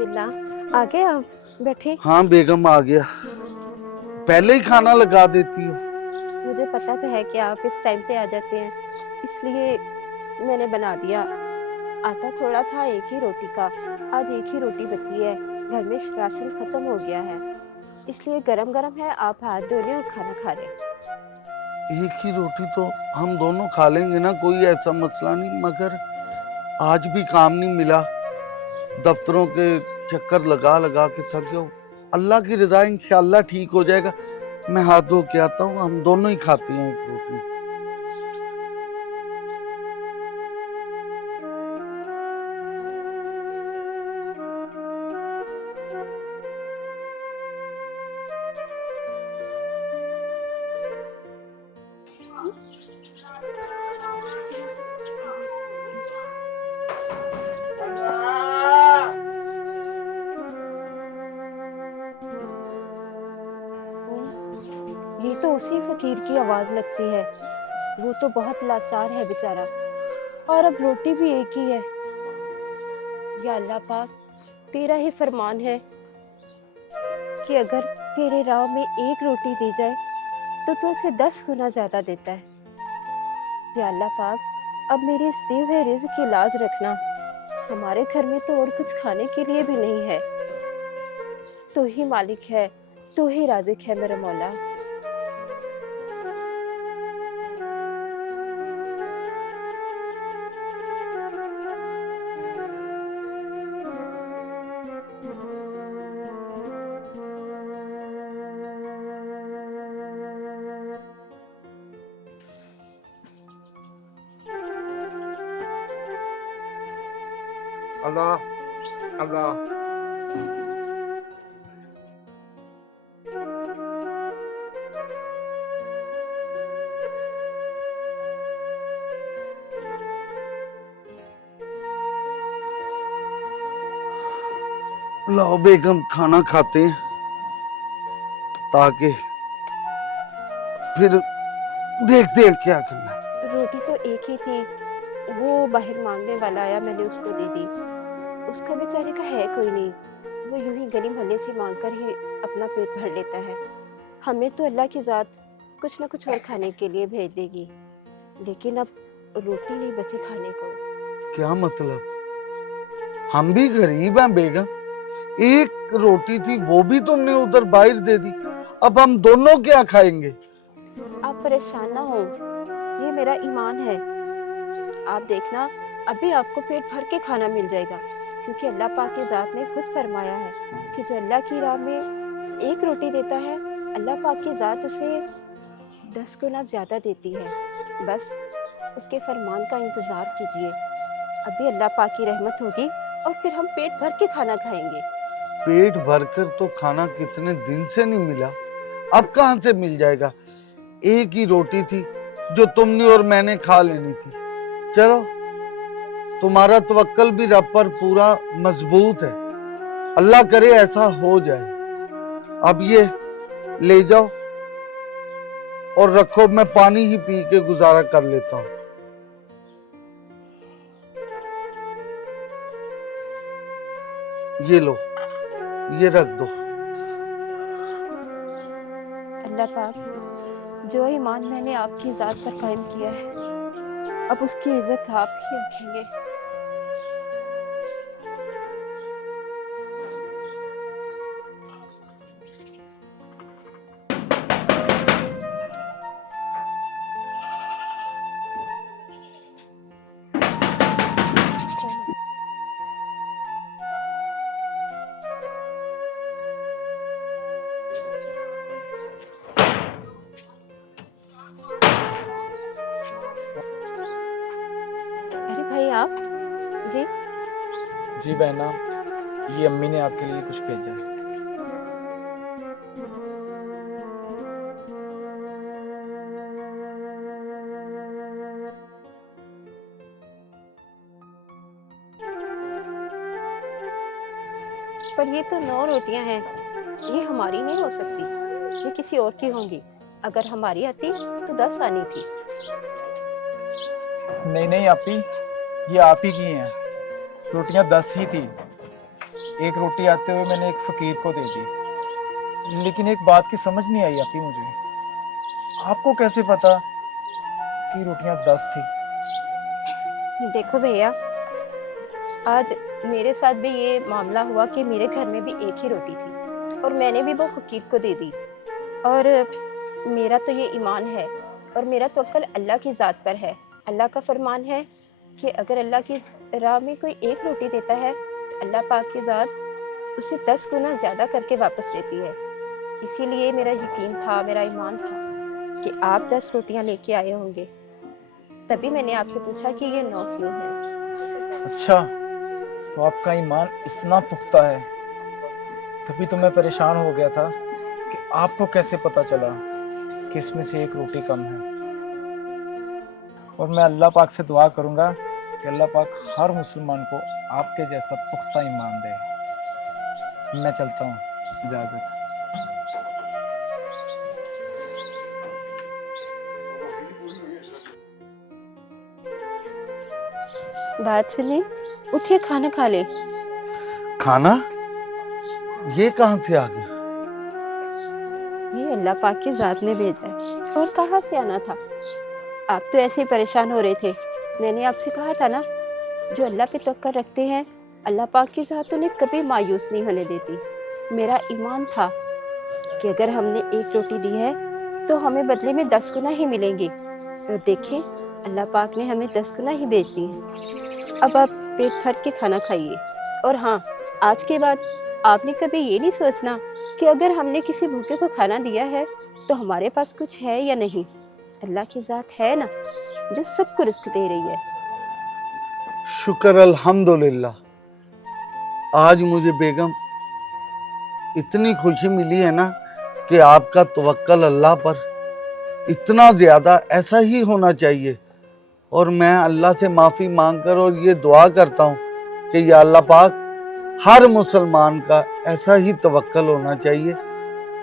बिस्मिल्लाह। आगे आप बैठे। हाँ बेगम आ गया। पहले ही खाना लगा देती हो। मुझे पता तो है कि आप इस टाइम पे आ जाते हैं, इसलिए मैंने बना दिया। आटा थोड़ा था एक ही रोटी का, आज एक ही रोटी बची है। घर में राशन खत्म हो गया है, इसलिए गरम गरम है। आप हाथ धो लें और खाना खा लें। एक ही रोटी तो हम दोनों खा लेंगे ना, कोई ऐसा मसला नहीं, मगर आज भी काम नहीं मिला। दफ्तरों के चक्कर लगा लगा के थक गया। अल्लाह की रजा इंशाल्लाह ठीक हो जाएगा। मैं हाथ धो के आता हूँ, हम दोनों ही खाते हैं एक रोटी। ये तो उसी फकीर की आवाज लगती है। वो तो बहुत लाचार है बेचारा, और अब रोटी भी एक ही है। या अल्लाह पाक, तेरा ही फरमान है कि अगर तेरे राह में एक रोटी दी जाए तो तू उसे 10 गुना ज्यादा देता है। या अल्लाह पाक, अब मेरे इस दिए हुए रिज़्क की लाज रखना। हमारे घर में तो और कुछ खाने के लिए भी नहीं है। तू ही मालिक है, तू ही राज़िक है मेरे मौला। अल्लाह अल्लाह। लाओ बेगम खाना खाते हैं, ताकि फिर देखते हैं क्या करना है। रोटी तो एक ही थी, वो बाहर मांगने वाला आया, मैंने उसको दे दी। उसका बेचारे का है कोई नहीं, वो यूं ही गली मोहल्ले से मांग कर ही अपना पेट भर लेता है। हमें तो अल्लाह की ज़ात कुछ ना कुछ और खाने के लिए भेज देगी, लेकिन अब रोटी नहीं बची खाने को। क्या मतलब? हम भी गरीब हैं बेगम, एक रोटी थी वो भी तुमने उधर बाहर दे दी, अब हम दोनों क्या खाएंगे? आप परेशान ना हो, ये मेरा ईमान है। आप देखना, अभी आपको पेट भर के खाना मिल जाएगा, क्योंकि अल्लाह पाक की ज़ात ने खुद फरमाया है कि जो अल्लाह की राह में एक रोटी देता है, अल्लाह पाक की ज़ात उसे 10 गुना ज़्यादा देती है। बस उसके फरमान का इंतज़ार कीजिए, अभी अल्लाह पाक की रहमत होगी और फिर हम पेट भर के खाना खाएंगे। पेट भरकर तो खाना कितने दिन से नहीं मिला, अब कहां से मिल जाएगा? एक ही रोटी थी जो तुमने और मैंने खा लेनी थी। चलो, तुम्हारा तवक्कल भी रब पर पूरा मजबूत है, अल्लाह करे ऐसा हो जाए। अब ये ले जाओ और रखो, मैं पानी ही पी के गुजारा कर लेता हूँ। ये लो, ये रख दो। अल्लाह पाक, जो ईमान मैंने आपकी ज़ात पर कायम किया है, अब उसकी इज्जत आप ही रखेंगे। अरे भाई आप जी। जी बहना, ये अम्मी ने आपके लिए कुछ भेजा है। पर ये तो 9 रोटियां हैं, ये हमारी नहीं हो सकती, ये किसी और की होंगी। अगर हमारी आती तो 10 आनी थी। नहीं नहीं आपी, ये आप ही की हैं। रोटियां 10 ही थी। एक रोटी आते हुए मैंने एक फकीर को दे दी, लेकिन एक बात की समझ नहीं आई आपी मुझे, आपको कैसे पता कि रोटियां 10 थी? देखो भैया, आज मेरे साथ भी ये मामला हुआ कि मेरे घर में भी एक ही रोटी थी और मैंने भी वो फकीर को दे दी। और मेरा तो ये ईमान है और मेरा तवक्कल अल्लाह की ज़ात पर है। अल्लाह का फरमान है कि अगर अल्लाह की राह में कोई एक रोटी देता है तो अल्लाह पाक की ज़ात उसे 10 गुना ज़्यादा करके वापस देती है। इसीलिए मेरा यकीन था, मेरा ईमान था कि आप 10 रोटियां लेके आए होंगे, तभी मैंने आपसे पूछा कि ये 9 क्यों है। अच्छा, तो आपका ईमान इतना पुख्ता है, तभी तो मैं परेशान हो गया था कि आपको कैसे पता चला कि इसमें से एक रोटी कम है। और मैं अल्लाह पाक से दुआ करूंगा कि अल्लाह पाक हर मुसलमान को आपके जैसा पुख्ता ईमान दे। मैं चलता हूँ, इजाज़त। बात सुनिए, उठिए खाना खा ले। खाना ये कहाँ से आ गया? ये अल्लाह पाक की ज़ात ने भेजा है, और कहाँ से आना था। आप तो ऐसे ही परेशान हो रहे थे। मैंने आपसे कहा था ना, जो अल्लाह पे तवक्कल रखते हैं अल्लाह पाक की ज़ात उन्हें कभी मायूस नहीं होने देती। मेरा ईमान था कि अगर हमने एक रोटी दी है तो हमें बदले में 10 गुना ही मिलेंगे, और देखें अल्लाह पाक ने हमें 10 गुना ही भेज दी है। अब आप पेट भर के खाना खाइए। और हाँ, आज के बाद आपने कभी ये नहीं सोचना कि अगर हमने किसी भूखे को खाना दिया है तो हमारे पास कुछ है या नहीं। अल्लाह की ज़ात है ना जो सबको रिस्क दे रही है। शुक्र अल्हम्दुलिल्लाह, आज मुझे बेगम इतनी खुशी मिली है ना कि आपका तवक्कल अल्लाह पर इतना ज़्यादा, ऐसा ही होना चाहिए। और मैं अल्लाह से माफ़ी मांगकर और ये दुआ करता हूँ कि या अल्लाह पाक हर मुसलमान का ऐसा ही तवक्कल होना चाहिए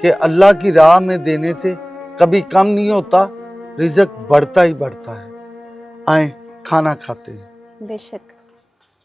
कि अल्लाह की राह में देने से कभी कम नहीं होता, रिज़्क बढ़ता ही बढ़ता है। आए खाना खाते हैं। बेशक।